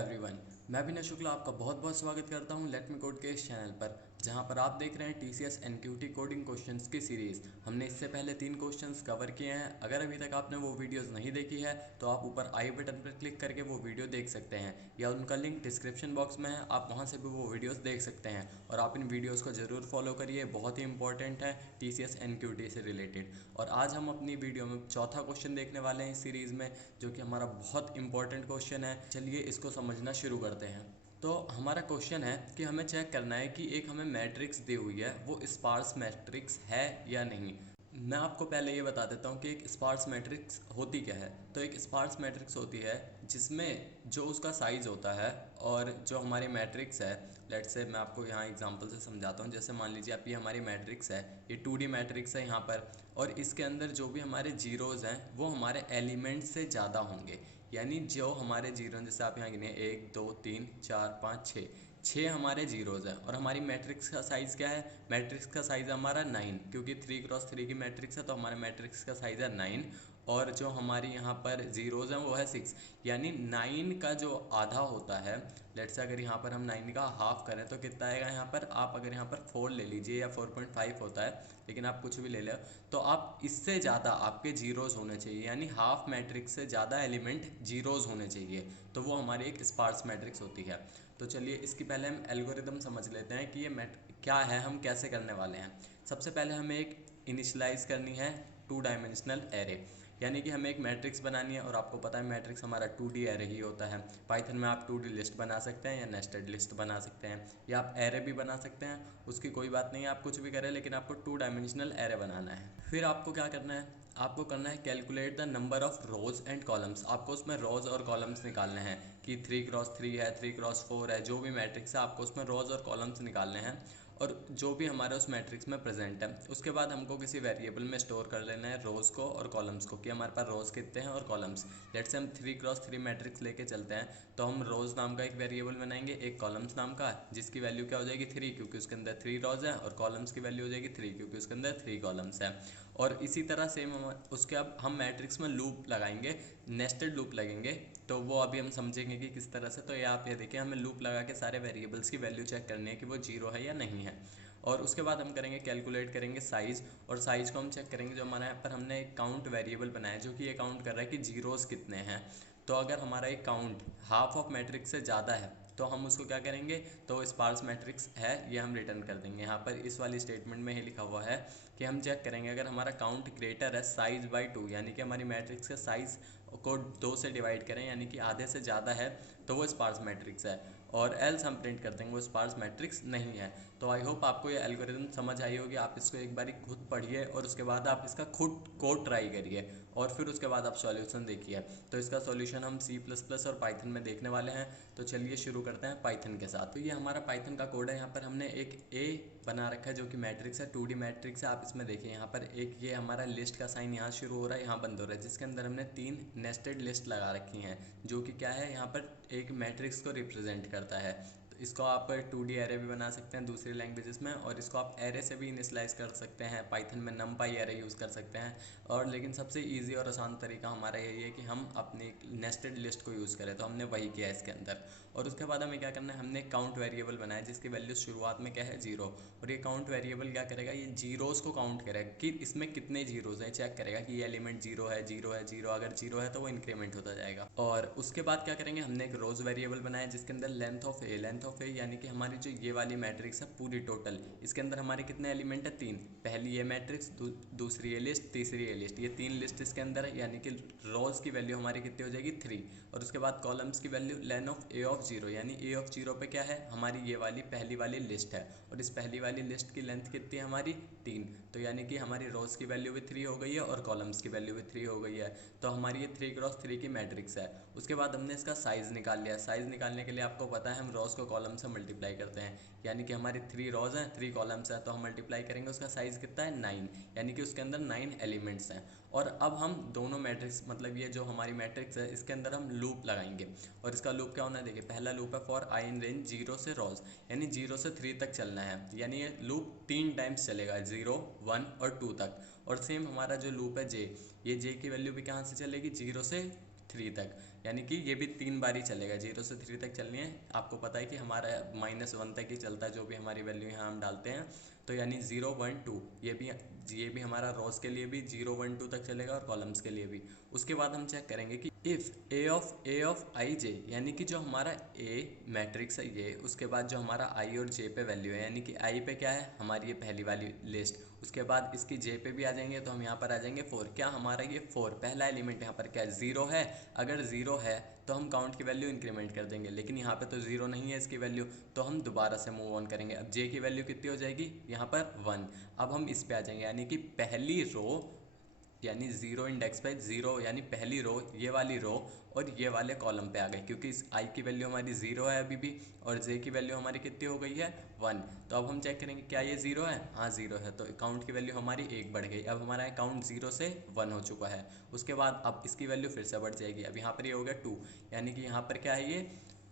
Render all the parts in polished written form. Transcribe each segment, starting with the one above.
Everyone, मैं विनय शुक्ला आपका बहुत बहुत स्वागत करता हूं लेट मी कोड के इस चैनल पर, जहां पर आप देख रहे हैं टीसीएस एनक्यूटी कोडिंग क्वेश्चंस की सीरीज़। हमने इससे पहले 3 क्वेश्चंस कवर किए हैं। अगर अभी तक आपने वो वीडियोस नहीं देखी है तो आप ऊपर आई बटन पर क्लिक करके वो वीडियो देख सकते हैं, या उनका लिंक डिस्क्रिप्शन बॉक्स में है, आप वहाँ से भी वो वीडियोज़ देख सकते हैं। और आप इन वीडियोज़ को ज़रूर फॉलो करिए, बहुत ही इंपॉर्टेंट है टीसीएस एनक्यूटी से रिलेटेड। और आज हम अपनी वीडियो में चौथा क्वेश्चन देखने वाले हैं इस सीरीज़ में, जो कि हमारा बहुत इंपॉर्टेंट क्वेश्चन है। चलिए इसको समझना शुरू करते हैं। तो हमारा क्वेश्चन है कि हमें चेक करना है कि एक हमें मैट्रिक्स दी हुई है, वो स्पार्स मैट्रिक्स है या नहीं। मैं आपको पहले ये बता देता हूँ कि एक स्पार्स मैट्रिक्स होती क्या है। तो एक स्पार्स मैट्रिक्स होती है जिसमें जो उसका साइज़ होता है और जो हमारी मैट्रिक्स है, लेट्स से मैं आपको यहाँ एग्जांपल से समझाता हूँ। जैसे मान लीजिए आप, ये हमारी मैट्रिक्स है, ये 2D मैट्रिक्स है यहाँ पर, और इसके अंदर जो भी हमारे जीरोज़ हैं वो हमारे एलिमेंट से ज़्यादा होंगे। यानी जो हमारे जीरो, जैसे आप यहाँ गिने 1 2 3 4 5 6 हमारे जीरोज़ हैं। और हमारी मैट्रिक्स का साइज़ क्या है? मैट्रिक्स का साइज़ हमारा 9, क्योंकि 3x3 की मैट्रिक्स है तो हमारे मैट्रिक्स का साइज़ है 9। और जो हमारी यहाँ पर जीरोज़ हैं वो है 6। यानी 9 का जो आधा होता है, लेट्स से अगर यहाँ पर हम 9 का हाफ करें तो कितना आएगा यहाँ पर? आप अगर यहाँ पर 4 ले लीजिए, या 4.5 होता है, लेकिन आप कुछ भी ले लो, तो आप इससे ज़्यादा आपके जीरोज़ होने चाहिए। यानी हाफ मैट्रिक्स से ज़्यादा एलिमेंट जीरोज़ होने चाहिए, तो वो हमारी एक स्पार्स मैट्रिक्स होती है। तो चलिए इसकी पहले हम एल्गोरिदम समझ लेते हैं कि ये क्या है, हम कैसे करने वाले हैं। सबसे पहले हमें एक इनिशलाइज करनी है 2 डायमेंशनल एरे, यानी कि हमें एक मैट्रिक्स बनानी है। और आपको पता है मैट्रिक्स हमारा 2D एरे ही होता है। पाइथन में आप 2D लिस्ट बना सकते हैं, या नेस्टेड लिस्ट बना सकते हैं, या आप एरे भी बना सकते हैं, उसकी कोई बात नहीं है, आप कुछ भी करें, लेकिन आपको 2 डायमेंशनल एरे बनाना है। फिर आपको क्या करना है? आपको करना है calculate the number of rows and columns. आपको उसमें रोज़ और कॉलम्स निकालने हैं कि 3x3 है, 3x4 है, जो भी मैट्रिक्स है आपको उसमें रोज़ और कॉलम्स निकालने हैं, और जो भी हमारे उस मैट्रिक्स में प्रेजेंट है। उसके बाद हमको किसी वेरिएबल में स्टोर कर लेना है रोज़ को और कॉलम्स को, कि हमारे पास रोज़ कितने हैं और कॉलम्स। लेट्स से हम 3x3 मैट्रिक्स लेके चलते हैं, तो हम रोज़ नाम का एक वेरिएबल बनाएंगे, एक कॉलम्स नाम का, जिसकी वैल्यू क्या हो जाएगी 3, क्योंकि उसके अंदर 3 रोज़ है, और कॉलम्स की वैल्यू हो जाएगी 3, क्योंकि उसके अंदर 3 कॉलम्स है। और इसी तरह सेम उसके अब हम मैट्रिक्स में लूप लगाएंगे, नेस्टेड लूप लगेंगे, तो वो अभी हम समझेंगे कि किस तरह से। तो ये आप ये देखिए, हमें लूप लगा के सारे वेरिएबल्स की वैल्यू चेक करनी है कि वो जीरो है या नहीं है। और उसके बाद हम करेंगे कैलकुलेट करेंगे साइज़, और साइज़ को हम चेक करेंगे जो हमारे यहाँ पर हमने एक काउंट वेरिएबल बनाया है, जो कि ये काउंट कर रहा है कि जीरोज़ कितने हैं। तो अगर हमारा एक काउंट हाफ ऑफ मैट्रिक्स से ज़्यादा है तो हम उसको क्या करेंगे? तो स्पार्स मैट्रिक्स है, ये हम रिटर्न कर देंगे। यहाँ पर इस वाली स्टेटमेंट में ही लिखा हुआ है कि हम चेक करेंगे अगर हमारा काउंट ग्रेटर है साइज़ बाई 2, यानी कि हमारी मैट्रिक्स का साइज़ को 2 से डिवाइड करें, यानी कि आधे से ज़्यादा है, तो वो स्पार्स मैट्रिक्स है। और एल्स हम प्रिंट कर देंगे वो स्पार्स मैट्रिक्स नहीं है। तो आई होप आपको ये एल्गोरिथम समझ आई होगी। आप इसको एक बारी खुद पढ़िए और उसके बाद आप इसका खुद कोड ट्राई करिए, और फिर उसके बाद आप सॉल्यूशन देखिए। तो इसका सॉल्यूशन हम C++ और पाइथन में देखने वाले हैं। तो चलिए शुरू करते हैं पाइथन के साथ। तो ये हमारा पाइथन का कोड है। यहाँ पर हमने एक ए बना रखा है जो कि मैट्रिक्स है, 2D मैट्रिक्स है। आप इसमें देखिए, यहाँ पर एक ये हमारा लिस्ट का साइन यहाँ शुरू हो रहा है, यहाँ बंद हो रहा है, जिसके अंदर हमने 3 नेस्टेड लिस्ट लगा रखी हैं, जो कि क्या है, यहाँ पर एक मैट्रिक्स को रिप्रेजेंट करता है। इसको आप 2D एरे भी बना सकते हैं दूसरी लैंग्वेजेस में, और इसको आप एरे से भी इनिशियलाइज कर सकते हैं। पाइथन में numpy एरे यूज़ कर सकते हैं। और लेकिन सबसे इजी और आसान तरीका हमारा यही है कि हम अपनी नेस्टेड लिस्ट को यूज़ करें, तो हमने वही किया है इसके अंदर। और उसके बाद हमें क्या करना है? हमने काउंट वेरिएबल बनाया जिसकी वैल्यू शुरुआत में क्या है, 0। और ये काउंट वेरिएबल क्या करेगा? ये जीरोज़ को काउंट करेगा कि इसमें कितने जीरोज़ हैं, चेक करेगा कि ये एलिमेंट 0 है, 0 है, 0। अगर 0 है तो वो इंक्रीमेंट होता जाएगा। और उसके बाद क्या करेंगे? हमने एक रोज़ वेरिएबल बनाया जिसके अंदर लेंथ ऑफ ए यानी कि हमारी जो ये वाली मैट्रिक्स है पूरी टोटल, इसके अंदर हमारे कितने एलिमेंट है? 3। पहली ये मैट्रिक्स, दूसरी ये लिस्ट, तीसरी ये लिस्ट, ये 3 लिस्ट इसके अंदर है, यानी कि रोज़ की वैल्यू हमारी कितनी हो जाएगी? 3। और उसके बाद कॉलम्स की value lane of A of 0, यानी ए ऑफ 0 पे क्या है? हमारी ये वाली पहली वाली लिस्ट है, और इस पहली वाली लिस्ट की लेंथ कितनी है हमारी? 3। तो यानी कि हमारी रोज़ की वैल्यू भी 3 हो गई है और कॉलम्स की वैल्यू भी 3 हो गई है। तो हमारी ये 3x3 की मैट्रिक्स है। उसके बाद हमने इसका साइज़ निकाल लिया। साइज़ निकालने के लिए आपको पता है हम रोज़ को कॉलम से मल्टीप्लाई करते हैं, यानी कि हमारी 3 रोज़ हैं, 3 कॉलम्स हैं, तो हम मल्टीप्लाई करेंगे। उसका साइज़ कितना है? 9, यानी कि उसके अंदर 9 एलिमेंट्स हैं। और अब हम दोनों मैट्रिक्स, मतलब ये जो हमारी मैट्रिक्स है, इसके अंदर हम लूप लगाएंगे। और इसका लूप क्या होना है? देखिए, पहला लूप है फॉर आई इन रेंज 0 से रोज़, यानी 0 से 3 तक चलना है, यानी ये लूप 3 टाइम्स चलेगा, 0, 1 और 2 तक। और सेम हमारा जो लूप है जे, ये जे की वैल्यू भी कहाँ से चलेगी? 0 से 3 तक, यानी कि ये भी 3 बार ही चलेगा, 0 से 3 तक चलनी है। आपको पता है कि हमारा -1 तक ही चलता है जो भी हमारी वैल्यू यहाँ हम डालते हैं। तो यानी 0 1 2 ये भी हमारा रोज के लिए भी 0 1 2 तक चलेगा और कॉलम्स के लिए भी। उसके बाद हम चेक करेंगे कि इफ़ ए ऑफ आई जे, यानी कि जो हमारा ए मैट्रिक्स है ये, उसके बाद जो हमारा आई और जे पे वैल्यू है, यानी कि आई पे क्या है हमारी ये पहली वाली लिस्ट, उसके बाद इसकी जे पे भी आ जाएंगे तो हम यहाँ पर आ जाएंगे 4। क्या हमारा ये 4 पहला एलिमेंट यहाँ पर क्या है 0 है। अगर 0 है तो हम काउंट की वैल्यू इंक्रीमेंट कर देंगे, लेकिन यहाँ पे तो 0 नहीं है इसकी वैल्यू, तो हम दोबारा से मूव ऑन करेंगे। अब जे की वैल्यू कितनी हो जाएगी यहाँ पर 1। अब हम इस पे आ जाएंगे, यानी कि पहली रो, यानी 0 इंडेक्स पे 0, यानी पहली रो, ये वाली रो और ये वाले कॉलम पे आ गए, क्योंकि इस आई की वैल्यू हमारी 0 है अभी भी और जे की वैल्यू हमारी कितनी हो गई है 1। तो अब हम चेक करेंगे क्या ये 0 है, हाँ 0 है, तो अकाउंट की वैल्यू हमारी 1 बढ़ गई। अब हमारा अकाउंट 0 से 1 हो चुका है। उसके बाद अब इसकी वैल्यू फिर से बढ़ जाएगी। अब यहाँ पर ये हो गया 2, यानी कि यहाँ पर क्या है ये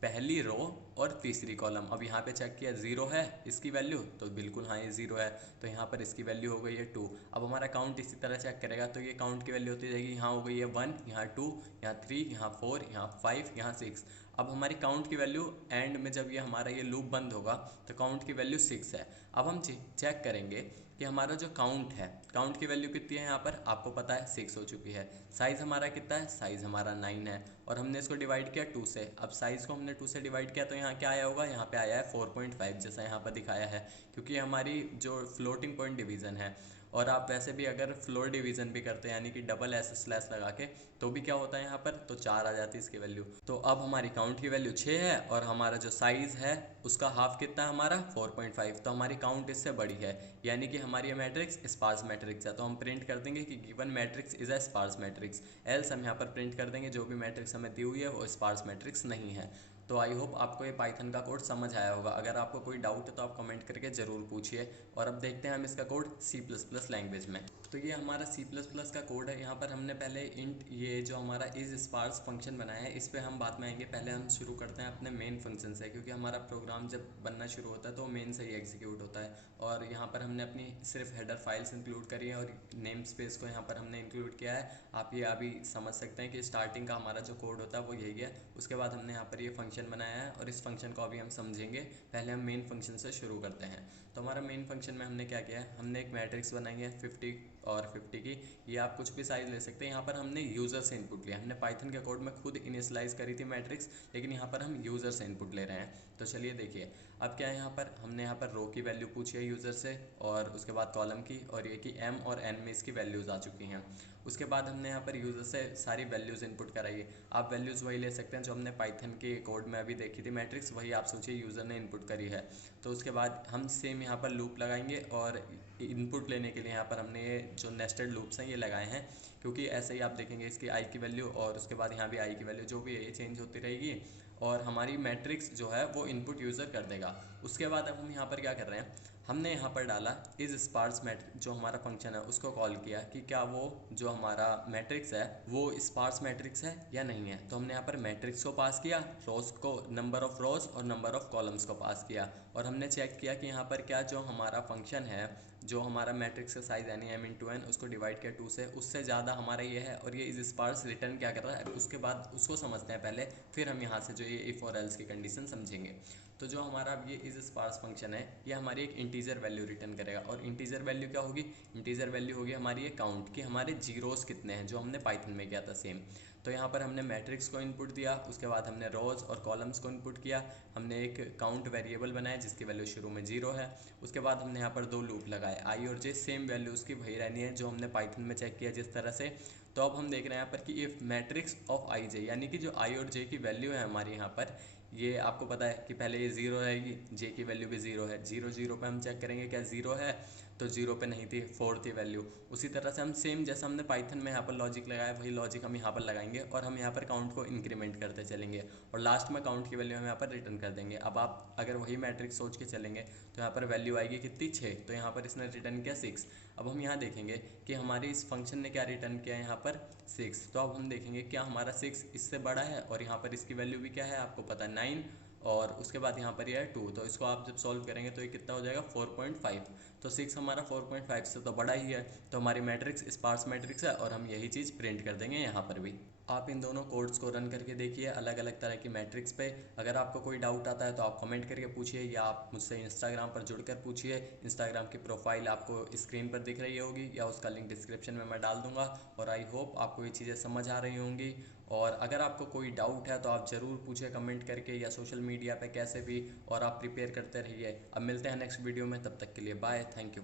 पहली रो और तीसरी कॉलम। अब यहाँ पे चेक किया 0 है इसकी वैल्यू, तो बिल्कुल हाँ ये 0 है, तो यहाँ पर इसकी वैल्यू हो गई है 2। अब हमारा काउंट इसी तरह चेक करेगा तो ये काउंट की वैल्यू होती जाएगी, यहाँ हो गई है 1, यहाँ 2, यहाँ 3, यहाँ 4, यहाँ 5, यहाँ 6। अब हमारी काउंट की वैल्यू एंड में जब ये हमारा ये लूप बंद होगा तो काउंट की वैल्यू 6 है। अब हम चेक करेंगे कि हमारा जो काउंट है, काउंट की वैल्यू कितनी है यहाँ पर आपको पता है 6 हो चुकी है। साइज़ हमारा कितना है, साइज़ हमारा 9 है और हमने इसको डिवाइड किया 2 से। अब साइज़ को हमने 2 से डिवाइड किया तो यहाँ क्या आया होगा, यहाँ पे आया है 4.5 जैसा यहाँ पर दिखाया है, क्योंकि हमारी जो फ्लोटिंग पॉइंट डिवीज़न है। और आप वैसे भी अगर फ्लोर डिवीज़न भी करते हैं यानी कि डबल एस स्लैश लगा के, तो भी क्या होता है यहाँ पर, तो 4 आ जाती है इसकी वैल्यू। तो अब हमारी काउंट की वैल्यू 6 है और हमारा जो साइज़ है उसका हाफ कितना है हमारा 4.5, तो हमारी काउंट इससे बड़ी है, यानी कि हमारी ये मैट्रिक्स स्पार्स मैट्रिक्स है। तो हम प्रिंट कर देंगे कि given matrix is a sparse matrix, else हम यहाँ पर प्रिंट कर देंगे जो भी मैट्रिक्स हमें दी हुई है वो स्पार्स मैट्रिक्स नहीं है। तो आई होप आपको ये पाइथन का कोड समझ आया होगा। अगर आपको कोई डाउट है तो आप कमेंट करके ज़रूर पूछिए। और अब देखते हैं हम इसका कोड C++ लैंग्वेज में। तो ये हमारा C++ का कोड है। यहाँ पर हमने पहले इंट ये जो हमारा इज स्पार्स फंक्शन बनाया है, इस पर हम बाद में आएंगे। पहले हम शुरू करते हैं अपने मेन फंक्शन से, क्योंकि हमारा प्रोग्राम जब बनना शुरू होता है तो मेन से ही एग्जीक्यूट होता है। और यहाँ पर हमने अपनी सिर्फ हेडर फाइल्स इंक्लूड करी है और नेम स्पेस को यहाँ पर हमने इंक्लूड किया है। आप ये अभी समझ सकते हैं कि स्टार्टिंग का हमारा जो कोड होता है वो यही है। उसके बाद हमने यहाँ पर ये फंक्शन बनाया है और इस फंक्शन को अभी हम समझेंगे। पहले हम मेन फंक्शन से शुरू करते हैं। तो हमारा मेन फंक्शन में हमने क्या किया है, हमने एक मैट्रिक्स बनाई है 50 और 50 की। ये आप कुछ भी साइज़ ले सकते हैं। यहाँ पर हमने यूज़र से इनपुट लिया। हमने पाइथन के कोड में खुद इनिशियलाइज़ करी थी मैट्रिक्स, लेकिन यहाँ पर हम यूज़र से इनपुट ले रहे हैं। तो चलिए देखिए अब क्या है, यहाँ पर हमने यहाँ पर रो की वैल्यू पूछी है यूज़र से और उसके बाद कॉलम की, और ये कि m और n में इसकी वैल्यूज़ आ चुकी हैं। उसके बाद हमने यहाँ पर यूज़र से सारी वैल्यूज़ इनपुट कराई है। आप वैल्यूज़ वही ले सकते हैं जो हमने पाइथन के कोड में अभी देखी थी मैट्रिक्स, वही आप सोचिए यूज़र ने इनपुट करी है। तो उसके बाद हम सेम यहाँ पर लूप लगाएंगे और इनपुट लेने के लिए यहाँ पर हमने ये जो नेस्टेड लूप्स हैं ये लगाए हैं, क्योंकि ऐसे ही आप देखेंगे इसकी आई की वैल्यू और उसके बाद यहाँ भी आई की वैल्यू जो भी है ये चेंज होती रहेगी और हमारी मैट्रिक्स जो है वो इनपुट यूज़र कर देगा। उसके बाद अब हम यहाँ पर क्या कर रहे हैं, हमने यहाँ पर डाला इज स्पार्स मैट्रिक्स जो हमारा फंक्शन है उसको कॉल किया कि क्या वो जो हमारा मैट्रिक्स है वो स्पार्स मैट्रिक्स है या नहीं है। तो हमने यहाँ पर मैट्रिक्स को पास किया, रोज को नंबर ऑफ रोज और नंबर ऑफ कॉलम्स को पास किया, और हमने चेक किया कि यहाँ पर क्या जो हमारा फंक्शन है, जो हमारा मैट्रिक्स का साइज़ यानी m × n उसको डिवाइड किया 2 से, उससे ज़्यादा हमारा ये है और ये इज स्पार्स रिटर्न क्या कर रहा है। उसके बाद उसको समझते हैं पहले, फिर हम यहाँ से जो ये इफ़ और एल्स की कंडीशन समझेंगे। तो जो हमारा अब ये इज स्पार्स फंक्शन है ये हमारी एक इंटीजर वैल्यू रिटर्न करेगा, और इंटीजर वैल्यू क्या होगी, इंटीजर वैल्यू होगी हमारी ये काउंट कि हमारे जीरोस कितने हैं, जो हमने पाइथन में किया था सेम। तो यहाँ पर हमने मैट्रिक्स को इनपुट दिया, उसके बाद हमने रोज और कॉलम्स को इनपुट किया, हमने एक काउंट वेरिएबल बनाया जिसकी वैल्यू शुरू में 0 है। उसके बाद हमने यहाँ पर 2 लूप लगाए, आई और जे सेम वैल्यू उसकी वही रहनी है जो हमने पाइथन में चेक किया जिस तरह से। तो अब हम देख रहे हैं यहाँ पर कि इफ़ मैट्रिक्स ऑफ आई जे, यानी कि जो आई और जे की वैल्यू है हमारी यहाँ पर, ये आपको पता है कि पहले ये 0 रहेगी, जे की वैल्यू भी 0 है, 0 0 पे हम चेक करेंगे क्या 0 है, तो 0 पे नहीं थी, 4 थी वैल्यू। उसी तरह से हम सेम जैसा हमने पाइथन में यहाँ पर लॉजिक लगाया वही लॉजिक हम यहाँ पर लगाएंगे और हम यहाँ पर काउंट को इंक्रीमेंट करते चलेंगे और लास्ट में काउंट की वैल्यू हम यहाँ पर रिटर्न कर देंगे। अब आप अगर वही मैट्रिक्स सोच के चलेंगे तो यहाँ पर वैल्यू आएगी कितनी 6, तो यहाँ पर इसने रिटर्न किया 6। अब हम यहाँ देखेंगे कि हमारी इस फंक्शन ने क्या रिटर्न किया है यहाँ पर 6। तो अब हम देखेंगे क्या हमारा 6 इससे बड़ा है, और यहाँ पर इसकी वैल्यू भी क्या है आपको पता है 9, और उसके बाद यहाँ पर यह है 2। तो इसको आप जब सॉल्व करेंगे तो ये कितना हो जाएगा 4.5। तो 6 हमारा 4.5 से तो बड़ा ही है, तो हमारी मैट्रिक्स स्पार्स मैट्रिक्स है और हम यही चीज़ प्रिंट कर देंगे यहाँ पर भी। आप इन दोनों कोड्स को रन करके देखिए अलग अलग तरह की मैट्रिक्स पे। अगर आपको कोई डाउट आता है तो आप कमेंट करके पूछिए या आप मुझसे इंस्टाग्राम पर जुड़कर पूछिए। इंस्टाग्राम की प्रोफाइल आपको स्क्रीन पर दिख रही होगी या उसका लिंक डिस्क्रिप्शन में मैं डाल दूंगा। और आई होप आपको ये चीज़ें समझ आ रही होंगी। और अगर आपको कोई डाउट है तो आप ज़रूर पूछिए कमेंट करके या सोशल मीडिया पे कैसे भी, और आप प्रिपेयर करते रहिए। अब मिलते हैं नेक्स्ट वीडियो में, तब तक के लिए बाय, थैंक यू।